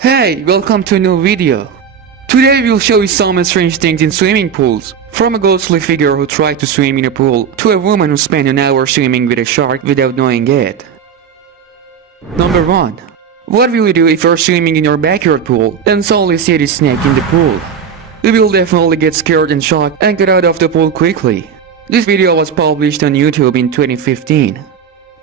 Hey, welcome to a new video. Today we'll show you some strange things in swimming pools. From a ghostly figure who tried to swim in a pool to a woman who spent an hour swimming with a shark without knowing it. Number 1. What will you do if you're swimming in your backyard pool and suddenly see this snake in the pool? You will definitely get scared and shocked and get out of the pool quickly. This video was published on YouTube in 2015.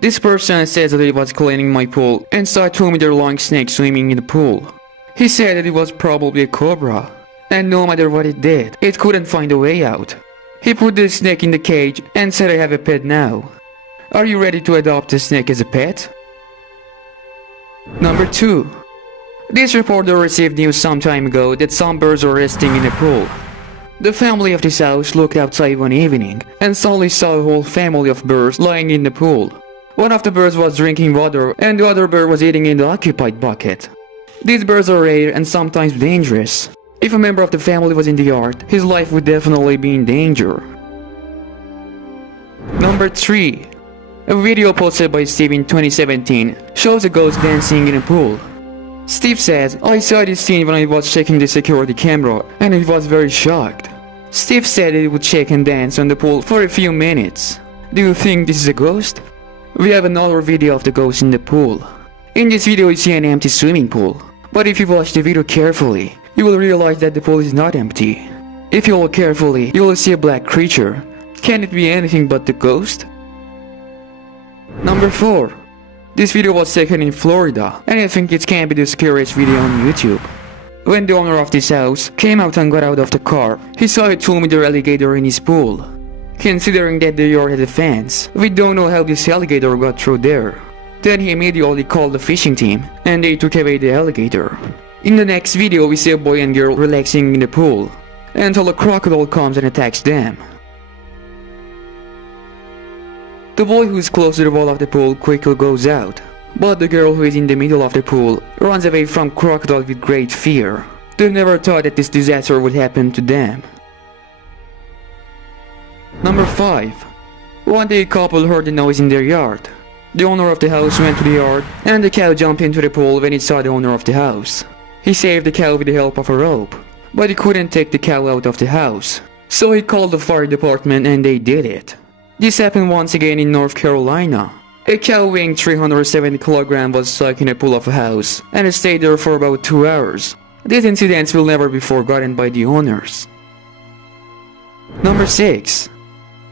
This person says that he was cleaning my pool and saw a 2-meter-long snake swimming in the pool. He said that it was probably a cobra, and no matter what it did, it couldn't find a way out. He put the snake in the cage and said, "I have a pet now." Are you ready to adopt a snake as a pet? Number 2. This reporter received news some time ago that some birds were resting in a pool. The family of this house looked outside one evening and suddenly saw a whole family of birds lying in the pool. One of the birds was drinking water and the other bird was eating in the occupied bucket. These birds are rare and sometimes dangerous. If a member of the family was in the yard, his life would definitely be in danger. Number 3. A video posted by Steve in 2017 shows a ghost dancing in a pool. Steve says, "I saw this scene when I was checking the security camera and I was very shocked." Steve said it would shake and dance on the pool for a few minutes. Do you think this is a ghost? We have another video of the ghost in the pool. In this video you see an empty swimming pool. But if you watch the video carefully, you will realize that the pool is not empty. If you look carefully, you will see a black creature. Can it be anything but the ghost? Number 4. This video was taken in Florida, and I think it can be the scariest video on YouTube. When the owner of this house came out and got out of the car, he saw a 2-meter alligator in his pool. Considering that the yard had a fence, we don't know how this alligator got through there. Then he immediately called the fishing team, and they took away the alligator. In the next video we see a boy and girl relaxing in the pool, until a crocodile comes and attacks them. The boy who is close to the wall of the pool quickly goes out, but the girl who is in the middle of the pool runs away from crocodile with great fear. They never thought that this disaster would happen to them. Number 5. One day a couple heard a noise in their yard. The owner of the house went to the yard and the cow jumped into the pool when it saw the owner of the house. He saved the cow with the help of a rope, but he couldn't take the cow out of the house. So he called the fire department and they did it. This happened once again in North Carolina. A cow weighing 370 kilograms was stuck in a pool of a house and it stayed there for about 2 hours. These incidents will never be forgotten by the owners. Number 6.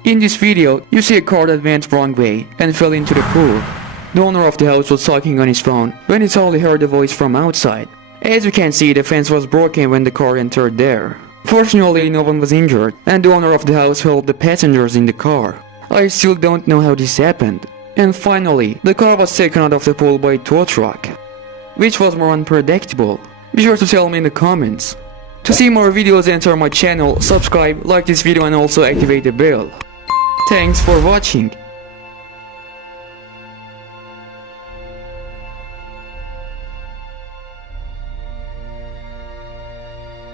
In this video, you see a car that went wrong way and fell into the pool. The owner of the house was talking on his phone when he suddenly heard a voice from outside. As you can see, the fence was broken when the car entered there. Fortunately, no one was injured, and the owner of the house helped the passengers in the car. I still don't know how this happened. And finally, the car was taken out of the pool by a tow truck, which was more unpredictable. Be sure to tell me in the comments. To see more videos, enter my channel, subscribe, like this video and also activate the bell. Thanks for watching.